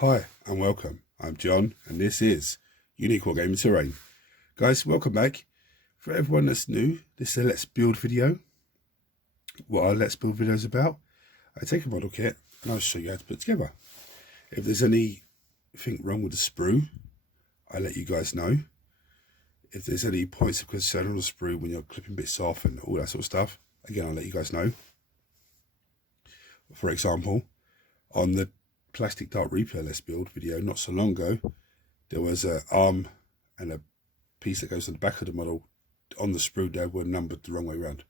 Hi and welcome. I'm John and this is Unique Wargaming Terrain. Guys, welcome back. For everyone that's new, this is a Let's Build video. What are Let's Build videos about? I take a model kit and I'll show you how to put it together. If there's anything wrong with the sprue, I let you guys know. If there's any points of concern on the sprue when you're clipping bits off and all that sort of stuff, again, I'll let you guys know. For example, on the Plastic Dark Reaper Let's Build video not so long ago, there was an arm and a piece that goes to the back of the model on the sprue there were numbered the wrong way around.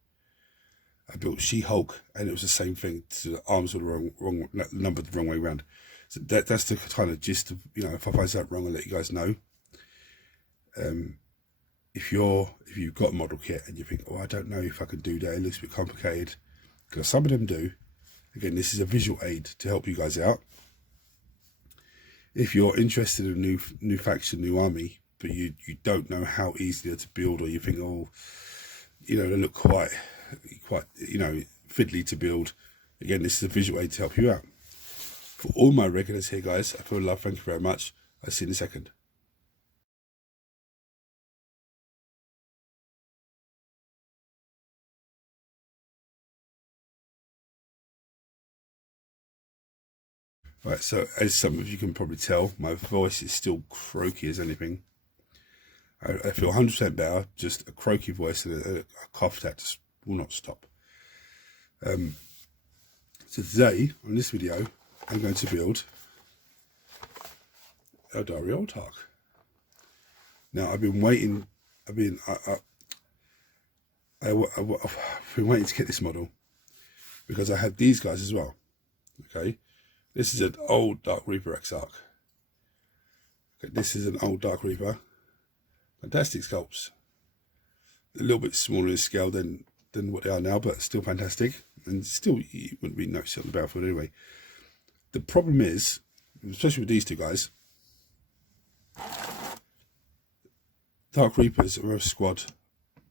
I built She-Hulk and it was the same thing. The arms were numbered the wrong way around. So that's the kind of gist of, if I find that wrong, I'll let you guys know. If you've got a model kit and you think, oh, I don't know if I can do that, it looks a bit complicated, because some of them do. Again, this is a visual aid to help you guys out. If you're interested in a new faction, new army, but you don't know how easy they're to build, or you think, oh, they look quite fiddly to build, again, this is a visual aid to help you out. For all my regulars here, guys, I feel love, thank you very much. I'll see you in a second. Right, so as some of you can probably tell, my voice is still croaky as anything. I feel 100% better, just a croaky voice and a cough that just will not stop. So today, on this video, I'm going to build Aeldari Autarch. Now, I've been waiting, I've been waiting to get this model because I had these guys as well, okay? This is an old Dark Reaper Exarch. Okay, this is an old Dark Reaper. Fantastic sculpts. A little bit smaller in scale than what they are now, but still fantastic. And still, you wouldn't really notice it on the battlefield anyway. The problem is, especially with these two guys, Dark Reapers are a squad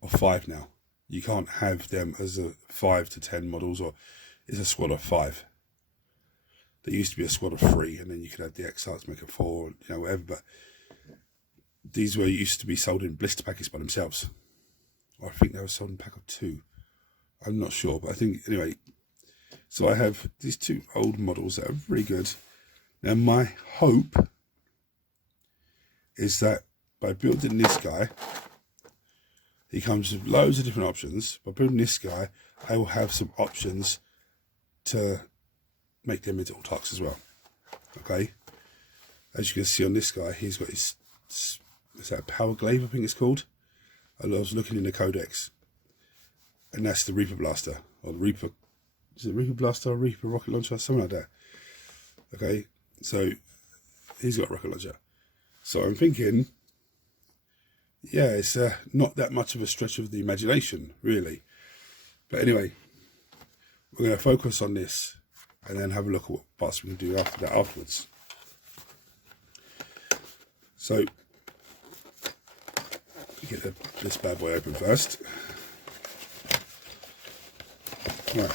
of 5 now. You can't have them as a 5 to 10 models, or it's a squad of 5. There used to be a squad of 3, and then you could have the Exarchs make it 4, whatever. But these were used to be sold in blister packets by themselves. Or I think they were sold in a pack of 2. I'm not sure, but I think, anyway. So I have these 2 old models that are really good. Now my hope is that by building this guy, he comes with loads of different options. By building this guy, I will have some options to make them into Autarchs as well. Okay, as you can see on this guy, he's got his, is that a power glaive, I think it's called? I was looking in the codex, and that's the Reaper Blaster, or the Reaper, is it Reaper Blaster or Reaper Rocket Launcher, something like that. Okay, so he's got a rocket launcher. So I'm thinking, yeah, it's not that much of a stretch of the imagination, really. But anyway, we're going to focus on this and then have a look at what parts we can do after that afterwards. So, get this bad boy open first. Right.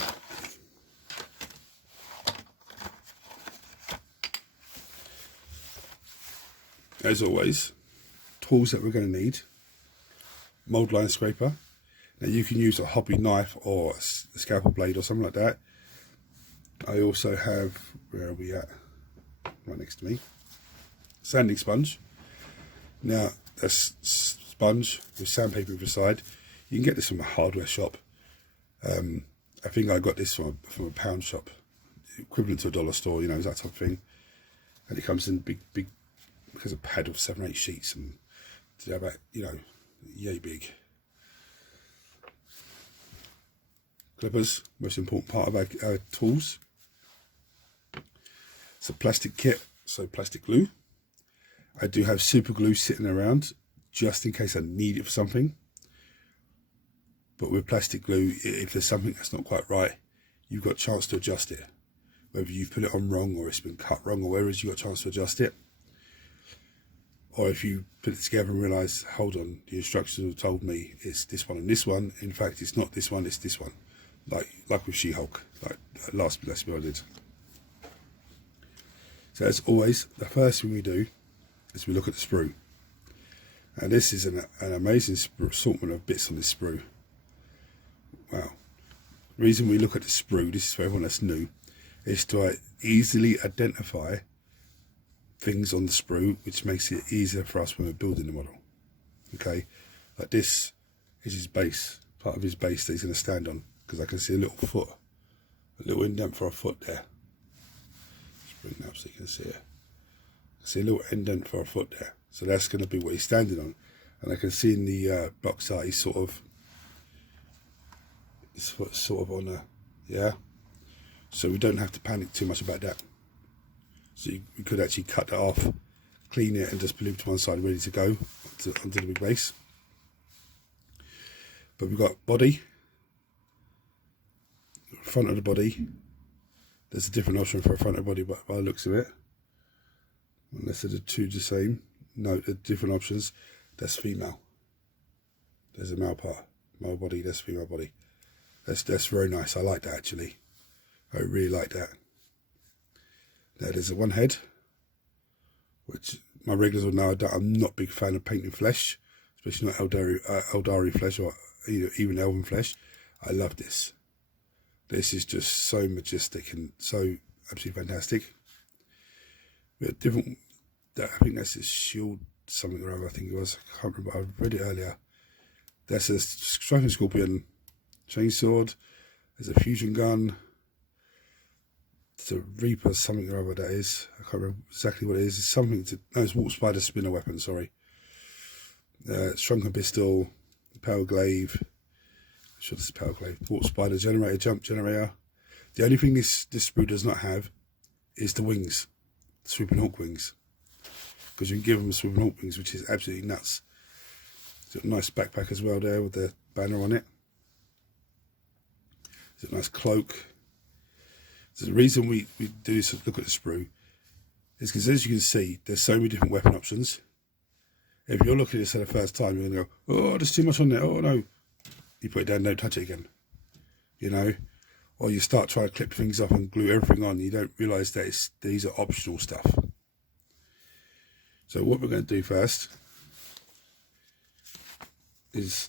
As always, tools that we're going to need. Mold line scraper. Now you can use a hobby knife or a scalpel blade or something like that. I also have, where are we at? Right next to me. Sanding sponge. Now, that's sponge with sandpaper either side. You can get this from a hardware shop. I think I got this from a pound shop, equivalent to a dollar store, that type of thing. And it comes in big, because a pad of 7-8 sheets, and they're about, yay big. Clippers, most important part of our tools. It's a plastic kit, so plastic glue. I do have super glue sitting around just in case I need it for something. But with plastic glue, if there's something that's not quite right, you've got a chance to adjust it. Whether you've put it on wrong or it's been cut wrong or whatever it is, you've got a chance to adjust it. Or if you put it together and realise, hold on, the instructions have told me it's this one and this one. In fact, it's not this one, it's this one. Like with She-Hulk, like last Let's Build I did. So as always, the first thing we do is we look at the sprue. And this is an amazing assortment of bits on this sprue. Wow. The reason we look at the sprue, this is for everyone that's new, is to easily identify things on the sprue, which makes it easier for us when we're building the model. Okay, like this is his base, part of his base that he's going to stand on, because I can see a little foot, a little indent for a foot there. Just bring it up so you can see it. I see a little indent for a foot there, so that's going to be what he's standing on. And I can see in the box art he's sort of on a, yeah. So we don't have to panic too much about that. So you could actually cut that off, clean it, and just put it to one side, ready to go onto the big base. But we've got body, front of the body. There's a different option for a front of the body by the looks of it. Unless they're the two the same. No, they're different options. That's female. There's a male part, male body, that's female body. That's very nice. I like that actually. I really like that. Now there's a one head, which my regulars will know I'm not a big fan of painting flesh, especially not Aeldari flesh or even elven flesh. I love this. This is just so majestic and so absolutely fantastic. We have different, I think that's his shield something or other, I think it was. I can't remember, I read it earlier. That's a striking scorpion chainsword. There's a fusion gun. It's a Reaper something or other that is. I can't remember exactly what it is. It's something to, no, it's Warp Spider spinner weapon, sorry. Shrunken pistol, power glaive. I'm sure this is power glaive. Warp Spider generator, jump generator. The only thing this sprue does not have is the wings. Swooping Hawk wings. Because you can give them Swooping Hawk wings, which is absolutely nuts. It's got a nice backpack as well there with the banner on it. It's a nice cloak. So the reason we do this, look at the sprue, is because as you can see, there's so many different weapon options. If you're looking at this for the first time, you're going to go, oh, there's too much on there, oh no. You put it down, don't touch it again. You know? Or you start trying to clip things off and glue everything on, you don't realise that these are optional stuff. So what we're going to do first is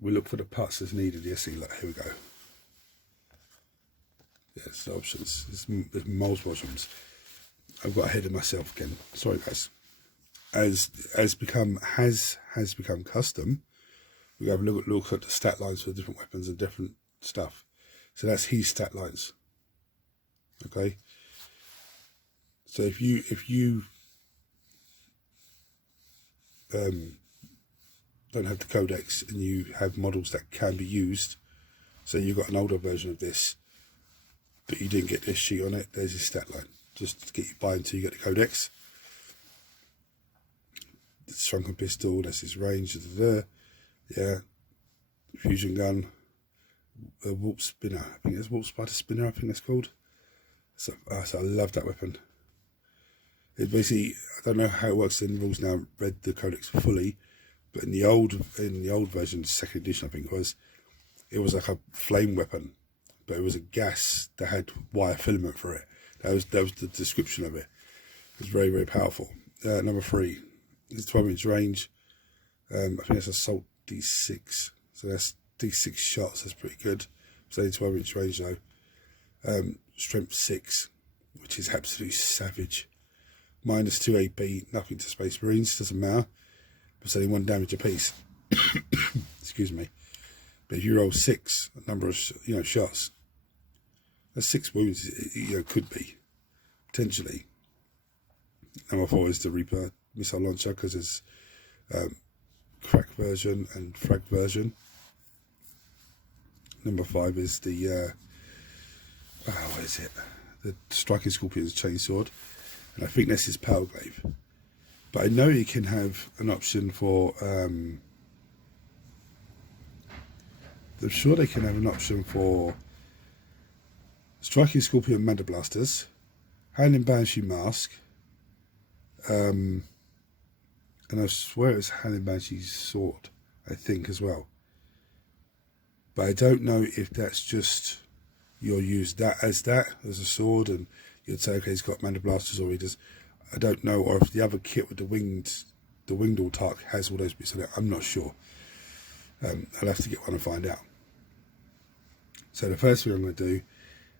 we look for the parts that's needed. Yes, see, like, here we go. Yes, the options. There's multiple options. I've got ahead of myself again. Sorry, guys. Has become custom. We have a look at the stat lines for different weapons and different stuff. So that's his stat lines. Okay. So if you don't have the codex and you have models that can be used, so you've got an older version of this, but you didn't get this sheet on it, there's his stat line. Just to get you by until you get the codex. The shrunken pistol, that's his range. Yeah. Fusion gun. A warp spinner. I think it's warp spider spinner, I think that's called. So I love that weapon. It basically, I don't know how it works in rules now, read the codex fully, but in the old version, second edition I think it was like a flame weapon. But it was a gas that had wire filament for it. That was the description of it. It was very, very powerful. Number 3 is 12-inch range. I think that's assault D6. So that's D6 shots. That's pretty good. It's only 12-inch range though. Strength 6, which is absolutely savage. -2 AP, nothing to Space Marines. Doesn't matter. It's only 1 damage apiece. Excuse me. But if you roll 6, a number of shots, that's 6 wounds. Could be potentially. Number 4 is the Reaper missile launcher, because there's crack version and frag version. Number 5 is the what is it? The striking scorpion's chainsword, and I think that's his power glaive. But I know you can have an option for. I'm sure they can have an option for striking scorpion Manda blasters, handling banshee mask, and I swear it's handling banshee's sword, I think as well. But I don't know if that's just you'll use that as a sword and you'd say, okay, he's got mana blasters, or he does. I don't know, or if the other kit with the winged Autarch has all those bits on it. I'm not sure. I'll have to get one and find out. So the first thing I'm going to do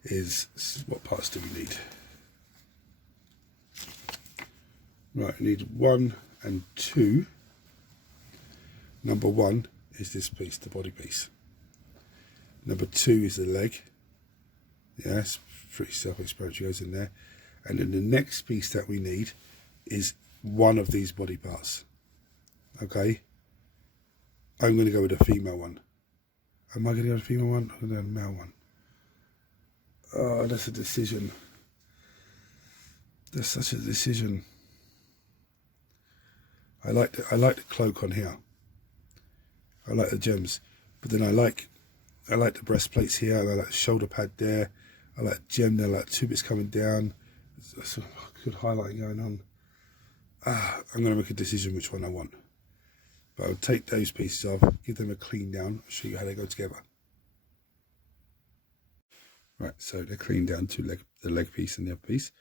is, what parts do we need? Right, I need 1 and 2. Number 1 is this piece, the body piece. Number 2 is the leg. Yeah, it's pretty self-explanatory, goes in there. And then the next piece that we need is one of these body parts. Okay, I'm going to go with a female one. Am I going to go with a female one or a male one? Oh, that's a decision. That's such a decision. I like the cloak on here. I like the gems, but then I like the breastplates here. I like the shoulder pad there. I like the gem there. I like the 2 bits coming down. There's some good highlighting going on. I'm going to make a decision which one I want. But I'll take those pieces off, give them a clean down. I'll show you how they go together. Right, so they're cleaned down to the leg piece and the other piece.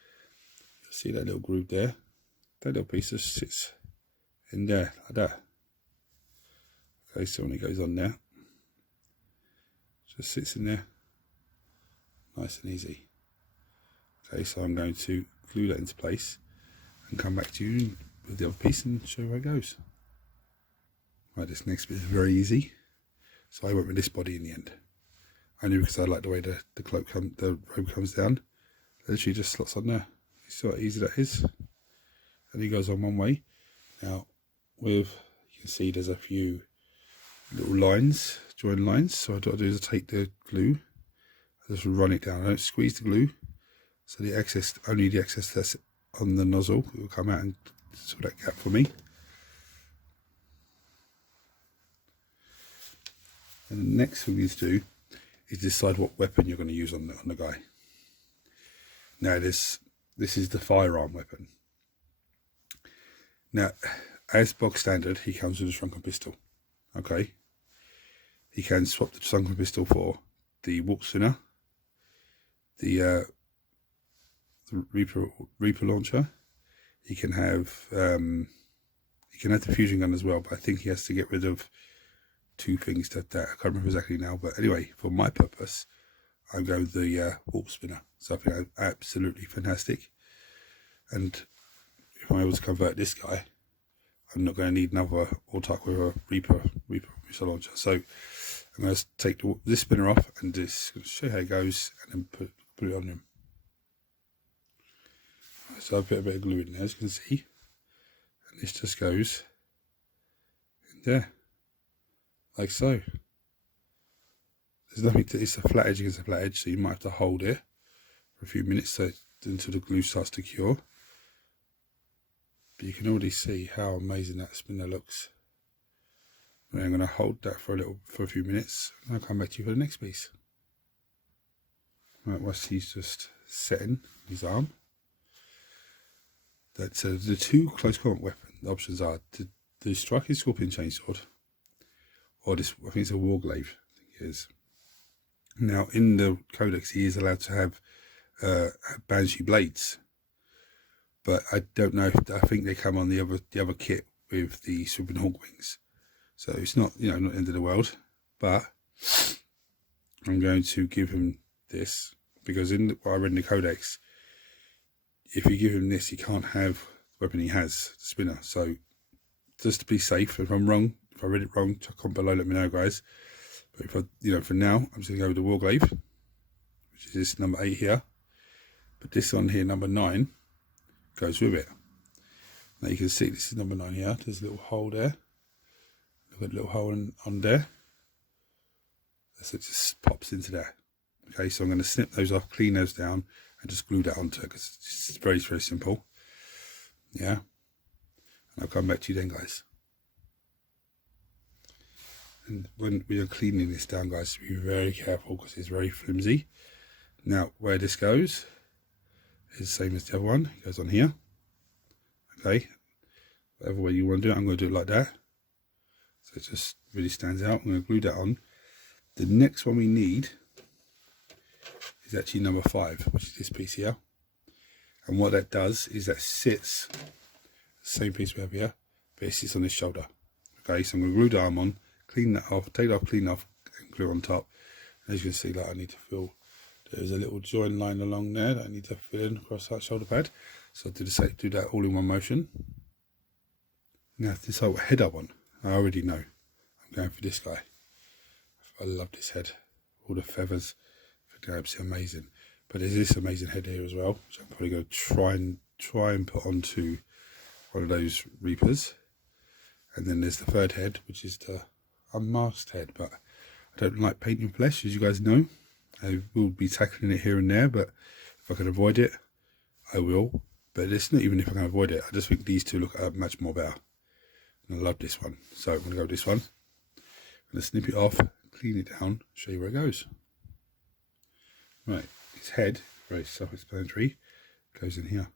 You'll see that little groove there. That little piece just sits in there, like that. Okay, so when it goes on there, just sits in there, nice and easy. Okay, so I'm going to glue that into place and come back to you with the other piece and show you where it goes. Right, this next bit is very easy. So I went with this body in the end. Only because I like the way the robe comes down. It literally just slots on there. You see how easy that is? And he goes on one way. Now, you can see there's a few little lines, join lines. So what I do is I take the glue, I just run it down. I don't squeeze the glue. So only the excess that's on the nozzle will come out and fill that gap for me. And the next thing you need to do is decide what weapon you're going to use on the guy. Now this is the firearm weapon. Now, as bog standard, he comes with a shrunken pistol. Okay. He can swap the shrunken pistol for the warp spinner, the Reaper launcher. He can have the fusion gun as well, but I think he has to get rid of 2 things that I can't remember exactly now. But anyway, for my purpose, I'm going with the warp spinner. So I think that's absolutely fantastic. And if I'm able to convert this guy, I'm not going to need another Autarch with a Reaper missile launcher. So I'm going to take this spinner off and just show you how it goes, and then put it on him. So I've put a bit of glue in there, as you can see, and this just goes in there, like so. There's nothing to, it's a flat edge against a flat edge, so you might have to hold it for a few minutes until the glue starts to cure. But you can already see how amazing that spinner looks. And I'm going to hold that for a few minutes, and I'll come back to you for the next piece. Right, whilst he's just setting his arm. That's the 2 close combat weapon options are the striking scorpion chainsword, or this, I think it's a warglaive, I think it is. Now in the codex he is allowed to have banshee blades, but I don't know I think they come on the other kit with the swooping hawk wings. So it's not, not the end of the world, but I'm going to give him this because what I read in the codex, if you give him this, he can't have the weapon he has, the spinner. So just to be safe, if I'm wrong, if I read it wrong, comment below, let me know, guys. But if for now, I'm just going to go with the warglaive, which is this number 8 here. But this on here, number 9, goes with it. Now you can see this is number 9 here. There's a little hole there. Look at the little hole on there. So it just pops into there. Okay, so I'm going to snip those off, clean those down, and just glue that onto it because it's very, very simple. Yeah. And I'll come back to you then, guys. And when we are cleaning this down, guys, be very careful because it's very flimsy. Now, where this goes is the same as the other one. It goes on here. Okay. Whatever way you want to do it, I'm going to do it like that. So it just really stands out. I'm going to glue that on. The next one we need is actually number 5, which is this piece here. And what that does is that sits, the same piece we have here, but it sits on this shoulder. Okay, so I'm going to glue the arm on, clean that off, take it off, clean it off, and glue on top. And as you can see, like, I need to fill, there's a little join line along there that I need to fill in across that shoulder pad. So I'll do that all in one motion. Now this whole head I want, I already know. I'm going for this guy. I love this head. All the feathers, they're absolutely amazing. But there's this amazing head here as well, which I'm probably going to try and put onto one of those Reapers. And then there's the third head, which is the unmasked head. But I don't like painting flesh, as you guys know. I will be tackling it here and there, but if I can avoid it, I will. But it's not even if I can avoid it. I just think these two look much more better. And I love this one. So I'm going to go with this one. I'm going to snip it off, clean it down, show you where it goes. Right, his head, very self-explanatory, goes in here.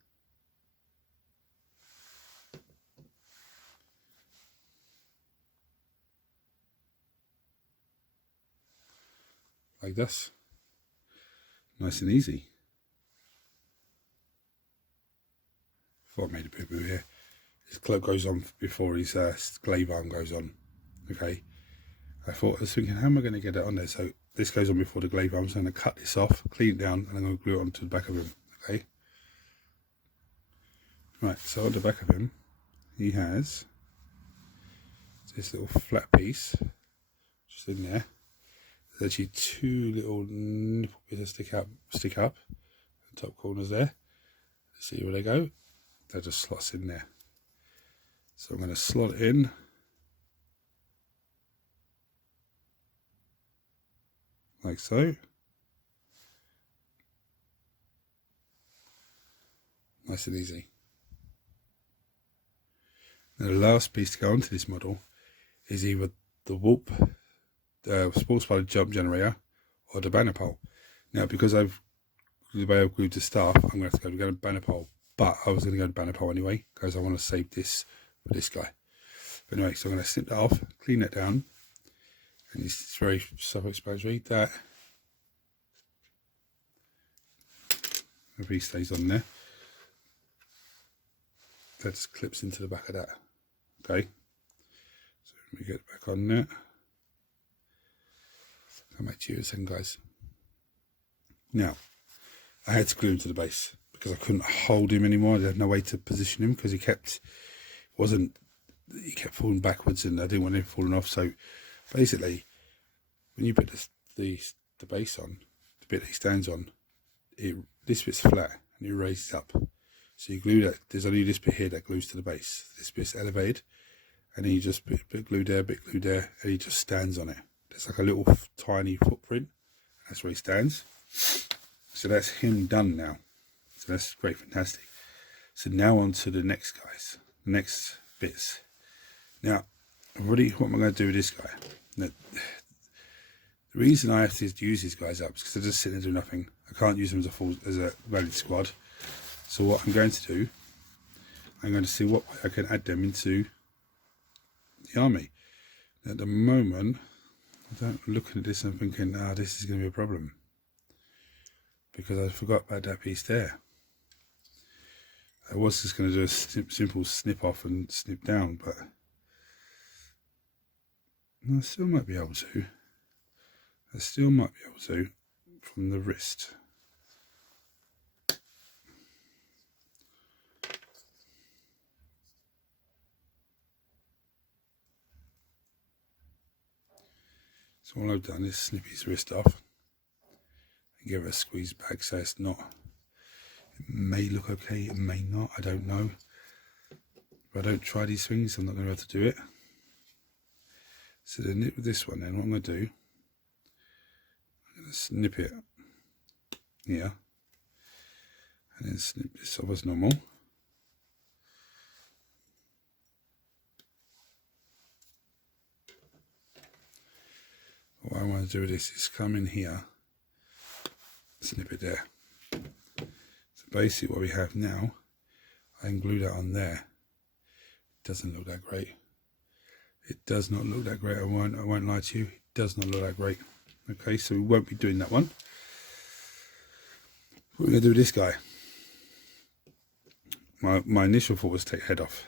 Like this. Nice and easy. Thought I made a boo-boo here. His cloak goes on before his glaive arm goes on. Okay. I was thinking, how am I going to get it on there? So this goes on before the glaive arm. So I'm going to cut this off, clean it down, and I'm going to glue it onto the back of him. Okay. Right, so on the back of him, he has this little flat piece just in there. There's actually two little nipple bits that stick up, the top corners there. See where they go? That just slots in there. So I'm going to slot it in. Like so. Nice and easy. Now the last piece to go onto this model is either the warp, the sports spider jump generator, or the banner pole. Now because the way I've glued the staff, I'm going to have to go to banner pole. But I was going to go to banner pole anyway, because I want to save this for this guy. But anyway, so I'm going to snip that off, clean it down. And it's very self-explanatory. That piece stays on there. That just clips into the back of that. Okay. So let me get it back on there. Come back to you in a second, guys. Now, I had to glue him to the base because I couldn't hold him anymore. I had no way to position him because he kept falling backwards, and I didn't want him falling off. So basically, when you put the base on, the bit that he stands on, this bit's flat and you raise it up. So you glue that. There's only this bit here that glues to the base. This bit's elevated, and then you just put a bit glue there, and he just stands on it. There's like a little tiny footprint. That's where he stands. So that's him done now. So that's great, fantastic. So now on to the next guys, the next bits. Now, what am I going to do with this guy? Now, the reason I have to use these guys up is because they're just sitting there doing nothing. I can't use them as a valid squad. So what I'm going to do, I'm going to see what way I can add them into the army. At the moment, I'm looking at this and thinking, this is going to be a problem. Because I forgot about that piece there. I was just going to do a simple snip off and snip down, but I still might be able to. From the wrist. So all I've done is snip his wrist off and give it a squeeze back, so it's not, it may look okay, it may not, I don't know. If I don't try these things, I'm not going to be able to do it. So then with this one, then what I'm going to do, I'm going to snip it here, and then snip this off as normal. What I want to do with this is come in here, snip it there. So basically what we have now, I can glue that on there. It doesn't look that great. It does not look that great, I won't lie to you. It does not look that great. Okay, so we won't be doing that one. What we're going to do with this guy. my initial thought was take head off.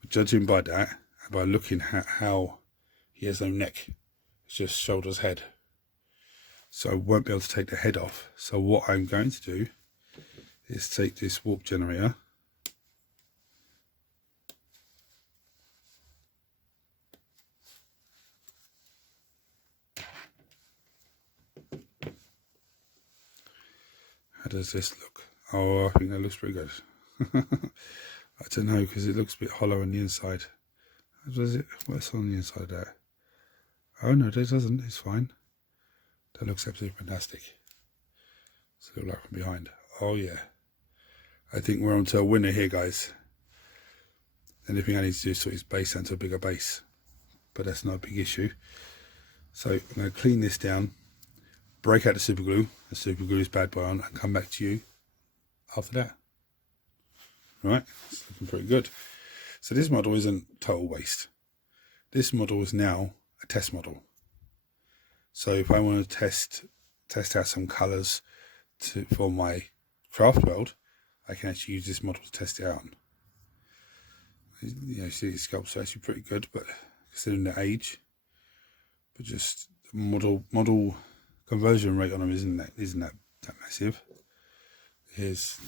But judging by that, and by looking at how he has no neck, it's just shoulders, head. So I won't be able to take the head off. So what I'm going to do is take this warp generator, how does this look? Oh, I think that looks pretty good. I don't know, because it looks a bit hollow on the inside. How does it? What's on the inside there? Oh no, it doesn't. It's fine. That looks absolutely fantastic. Let's look like from behind. Oh yeah. I think we're onto a winner here, guys. The only thing I need to do is sort his base onto a bigger base, but that's not a big issue. So I'm going to clean this down, break out the super glue. The super glue is bad boy on, and come back to you after that. Right, it's looking pretty good. So this model isn't total waste. This model is now a test model. So if I want to test out some colours for my craft world, I can actually use this model to test it out. You know, see the sculpts are actually pretty good, but considering the age, but just model conversion rate on them isn't that massive. Here's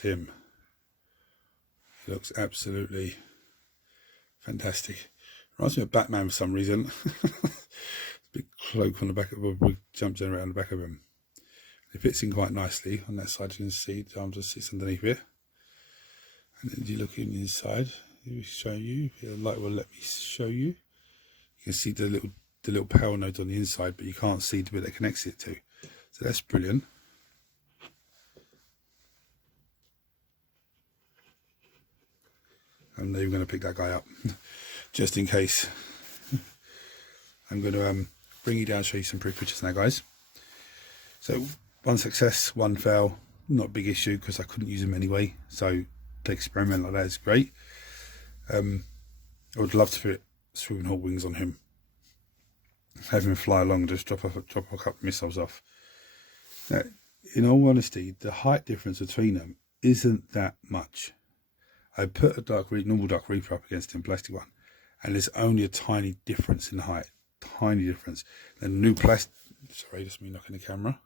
him. He looks absolutely fantastic. Reminds me of Batman for some reason. Big cloak on the back of a big jump generator on the back of him. It fits in quite nicely on that side. You can see the arm just sits underneath it. And then you look in the inside. Let me show you. The light will let me show you. You can see the little power node on the inside, but you can't see the bit that connects it to. So that's brilliant. I'm not even going to pick that guy up, just in case. I'm going to bring you down and show you some pretty pictures now, guys. So one success, one fail. Not a big issue because I couldn't use them anyway. So the experiment like that is great. I would love to put swimming hawk wings on him. Have him fly along and just drop a couple of missiles off. Now, in all honesty, the height difference between them isn't that much. I put a normal Dark Reaper up against him, plastic one, and there's only a tiny difference in height. Tiny difference. The new plastic, sorry, that's me knocking the camera.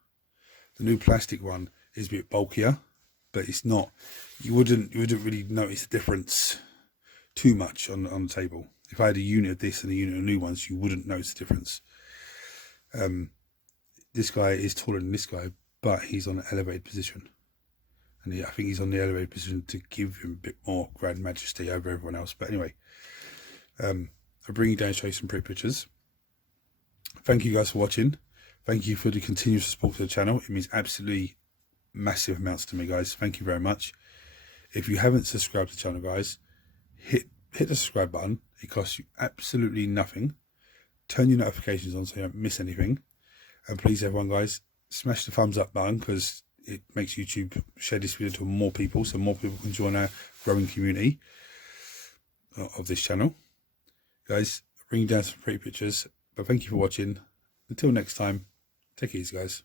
The new plastic one is a bit bulkier, but it's not. You wouldn't really notice the difference too much on the table. If I had a unit of this and a unit of new ones, you wouldn't notice the difference. This guy is taller than this guy, but he's on an elevated position. And I think he's on the elevated position to give him a bit more grand majesty over everyone else. But anyway, I'll bring you down and show you some pretty pictures. Thank you guys for watching. Thank you for the continuous support to the channel. It means absolutely massive amounts to me, guys. Thank you very much. If you haven't subscribed to the channel, guys, hit the subscribe button. It costs you absolutely nothing. Turn your notifications on so you don't miss anything. And please, everyone, guys, smash the thumbs up button because it makes YouTube share this video to more people so more people can join our growing community of this channel. Guys, bring you down some pretty pictures. But thank you for watching. Until next time, take it easy, guys.